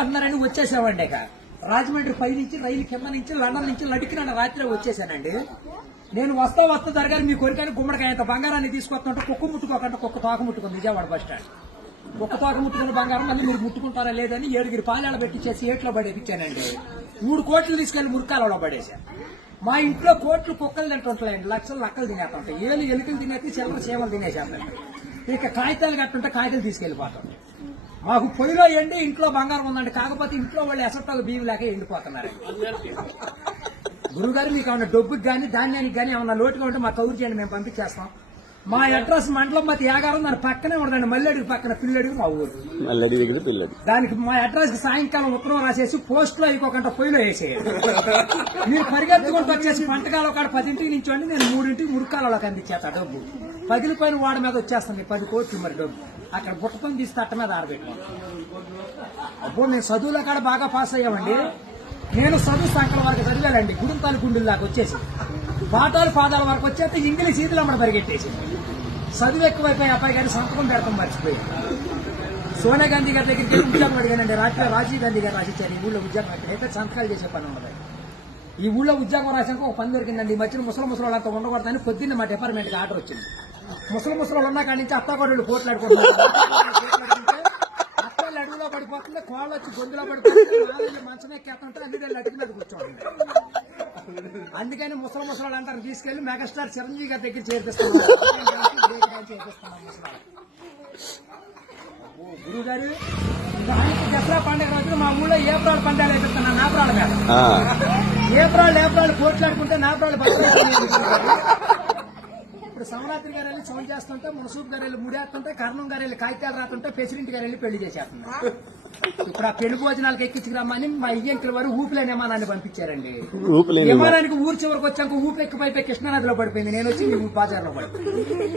అంటున్నారని వచ్చేసామండి. ఇక రాజమండ్రి పై నుంచి రైలు కింద నుంచి లండన్ నుంచి లడికిన రాత్రి వచ్చేసానండి. నేను వస్తా దరగారు మీ కోరికని గుమ్మడికాయంత బంగారాన్ని తీసుకొస్తుంటే కుక్క ముట్టుకోకుండా కుక్క తోక ముట్టుకుంది విజయవాడ బస్ స్టాండ్. కుక్క తోక ముట్టుకున్న బంగారం మళ్ళీ మీరు ముట్టుకుంటారా లేదని 7 పాలేళ్ళ పెట్టించేసి ఏట్లో పడేపించానండి. 3 కోట్లు తీసుకెళ్లి మురికాలలో పడేశాను. మా ఇంట్లో కోట్లు కుక్కలు తింటుంటాయండి, లక్షలు లక్కలు తినేస్తుంటాయి, ఎలుకలు తినేసి చిల్లర సేవలు తినేసేస్తాయి. ఇక కాగితాలు కట్టుంటే కాగితాలు తీసుకెళ్లిపోతాం. మాకు పొయ్యిలో ఎండి ఇంట్లో బంగారం ఉందండి, కాకపోతే ఇంట్లో వాళ్ళు ఎసట్టాలు బియ్యం లేక ఎండిపోతున్నారు. గురుగారు మీకు ఏమన్నా డబ్బుకి కానీ ధాన్యానికి కానీ ఏమన్నా లోటుగా ఉంటే మా కౌరు చేయండి, మేము పంపించేస్తాం. మా అడ్రస్ మండలం మధ్య యాగారం దాని పక్కనే ఉండదండి, మల్లెడికి పక్కన పిల్లడికి మా ఊరు. దానికి మా అడ్రస్ కి సాయంకాలం ఉత్తరం రాసేసి పోస్ట్ లో అయిపోకుండా పొయ్యిలో వేసేయండి. మీరు పరిగెత్తుకుంటూ వచ్చేసి పంటకాలం కాడ 10ంటికి నించోండి, నేను 3ంటికి మురికాలలోకి అందించేస్తా డబ్బు. పగిలిపోయిన వాడి మీద వచ్చేస్తుంది 10 కోట్లు మరి డబ్బు. అక్కడ బుట్టపని తీసి తట్ట మీద ఆరబెట్టుకోండి. అప్పుడు నేను చదువులో కాడ బాగా పాస్ అయ్యామండి. నేను చదువు సంకల వరకు చదివానండి, గుడుంతాలు గుండెల దాకా వచ్చేసి పాఠాలు పాదాల వరకు వచ్చేస్తే ఇంగ్లీష్ ఈదులు అమ్మడ పరిగెట్టేసి చదువు ఎక్కువైపోయి అబ్బాయి గారి సంతకం పెడతాం మర్చిపోయి సోనియా గాంధీ గారి దగ్గరికి వెళ్ళి ఉద్యోగం అడిగానండి. రాత్రి రాజీవ్ గాంధీ గారు రాసిచ్చారు ఈ ఊళ్ళో ఉద్యోగం అయితే సంతకాలు చేసే పని ఉండదు. ఈ ఊళ్ళో ఉద్యోగం రాసాక ఒక పని దొరికిందండి. ఈ మధ్యన ముసలంతా ఉండకూడదని పొద్దున్న మా డిపార్ట్మెంట్కి ఆర్డర్ వచ్చింది. ముసలు ఉన్న కాడి నుంచి అత్తాకోడళ్ళు పోట్లాడుకుంటున్నారు. అత్తలు అడుగులో పడిపోతుంది, కోళ్ళు వచ్చి గొంతులో పడిపోతుంది, మంచం ఎక్కేస్తుంటే అన్ని అడుగు మీద కూర్చోండి. అందుకని ముసలు అంటారు తీసుకెళ్లి మెగాస్టార్ చిరంజీవి గారి దగ్గర చేర్పిస్తున్నాం. గురువు గారు దసరా పండుగ రోజున మా ఊళ్ళో ఏప్రాల్ పండుగ వేపిస్తున్నాను. నాపరాళ్ళ మీద ఏప్రాల్ పోట్లాడుకుంటే నాపరాళ్ళు ఇప్పుడు సమరాత్రి గారు వెళ్ళి సౌండ్ చేస్తుంటే, మునసూప్ గారు వెళ్ళి ముడేస్తుంటే, కర్ణం గారు వెళ్ళి కాగితాలు రాస్తుంటే, ప్రెసిడెంట్ గారు వెళ్ళి పెళ్లి చేసేస్తున్నారు. ఇప్పుడు ఆ పెళ్లి భోజనాలకు ఎక్కించుకురమ్మని మా ఇయ్యంకుల వారు ఊపిలేని విమానాన్ని పంపించారండి. విమానానికి ఊరు చివరికి వచ్చాక ఊపి ఎక్కిపోయి కృష్ణానదిలో పడిపోయింది. నేను వచ్చి మీ బాజార్లో పడిపోయింది.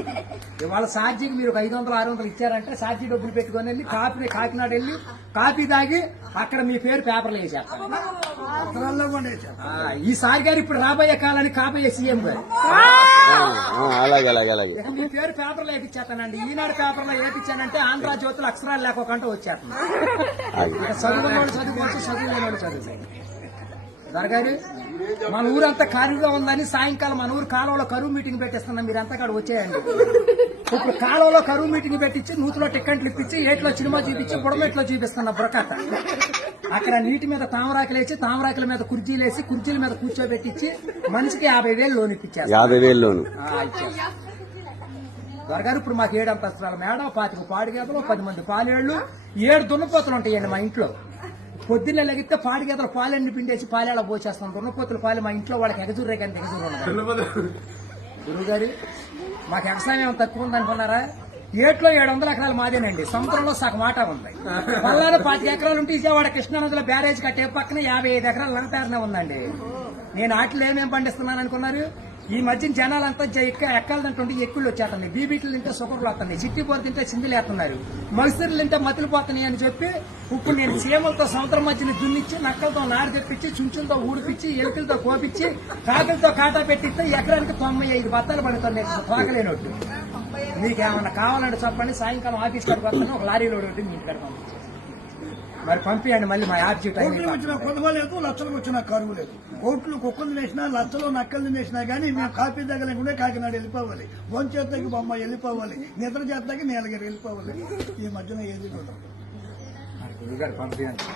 ఇవాళ సార్జీకి మీరు 500-600 ఇచ్చారంటే సార్జీ డబ్బులు పెట్టుకుని వెళ్ళి కాకినాడ వెళ్ళి కాఫీ తాగి అక్కడ మీ పేరు పేపర్లు వేసేస్తారు. ఈసారి గారు ఇప్పుడు రాబోయే కాలానికి కాబోయే సీఎం గారు మీ పేరు పేపర్లో వేపించేస్తానండి. ఈనాడు పేపర్లో వేపించానంటే ఆంధ్ర జ్యోతులు అక్షరాలు లేకోకుండా వచ్చేస్తాను. చదువుకున్నవాడు చదువుకోవచ్చు, చదువులేనివాడు చదువు. దర్గారు మన ఊరంతా ఖాళీగా ఉందని సాయంకాలం మన ఊరు కాలువలో కరువు మీటింగ్ పెట్టిస్తున్నాం. మీరంతా కాడ వచ్చేయండి. ఇప్పుడు కాలువలో కరువు మీటింగ్ పెట్టించి నూతులో టిక్కెట్లు ఇప్పించి ఏట్లో సినిమా చూపించి బుడమెట్లో చూపిస్తున్నా బురకట్ట. అక్కడ నీటి మీద తామరాకులు వేసి తామరాకుల మీద కుర్చీలు వేసి కుర్చీల మీద కూర్చోబెట్టించి మనిషికి 50,000 లోన్ ఇప్పించారు. 50,000 లోను దొరగారు. ఇప్పుడు మాకు 7 అంతస్తుల మేడ, 25 పాడిగేతలు, 10 మంది పాలేళ్లు, 7 దున్నపోతులు ఉంటాయండి మా ఇంట్లో. పొద్దున్నే లెగితే పాడిగేతలు పాలన్నీ పిండేసి పాలేళ్ళ పోసేస్తాం. దున్నపోతులు పాలు మా ఇంట్లో వాళ్ళకి ఎగజూరే కానీ ఎగజూరు ఉండదు. గురువు గారు మాకు వ్యవసాయం తక్కువ ఉందనుకున్నారా? ఏట్లో 700 ఎకరాలు మాదేనండి. సముద్రంలో సగం ఆట ఉంది. పల్లాలో 25 ఎకరాలు ఉంటే విజయవాడ కృష్ణానదిలో బ్యారేజ్ కట్టే పక్కన 55 ఎకరాలు లంటారనే ఉందండి. నేను ఆటలు ఏమేమి పండిస్తున్నాను అనుకున్నారు? ఈ మధ్య జనాలంతా ఎక్కాలంటుంటే ఎక్కుళ్ళు వచ్చేస్తున్నాయి, బీబీట్లు తింటే షుగర్లు వస్తున్నాయి, చిట్టిపోరు తింటే చిందులు వేస్తున్నారు, మగసిర్లు తింటే మతులు పోతున్నాయి అని చెప్పి ఇప్పుడు నేను చీమలతో సముద్రం మధ్యని దున్నిచ్చి, నక్కలతో నారు తెప్పించి, చుంచులతో ఊడిపించి, ఎలుకలతో కోపించి, కాకులతో కాటా పెట్టిస్తే ఎకరానికి 95 బత్తాలు పడుతున్నాయి తోకలేనట్టు. మీకేమన్నా కావాలంటే చెప్పండి, సాయంకాలం ఆఫీస్ కాడికి వస్తాను, ఒక లారీలో ఒకటి మీ ఇంటికాడ పంపించేసి మరి పంపించండి. మళ్ళీ మా ఆబ్జెక్ట్ వచ్చిన కొనుగో లేదు, లక్షలకు వచ్చిన కరువు లేదు. కోట్లు కుక్కలు వేసినా, లక్షలు నక్కలు వేసినా కానీ మేము కాఫీ దగ్గర కాకినాడ వెళ్ళిపోవాలి, భోంచేతకి బొమ్మ వెళ్ళిపోవాలి, నిద్ర చేతకి నీలగిరి వెళ్ళిపోవాలి. ఈ మధ్యన ఏది కూడా పంపించండి.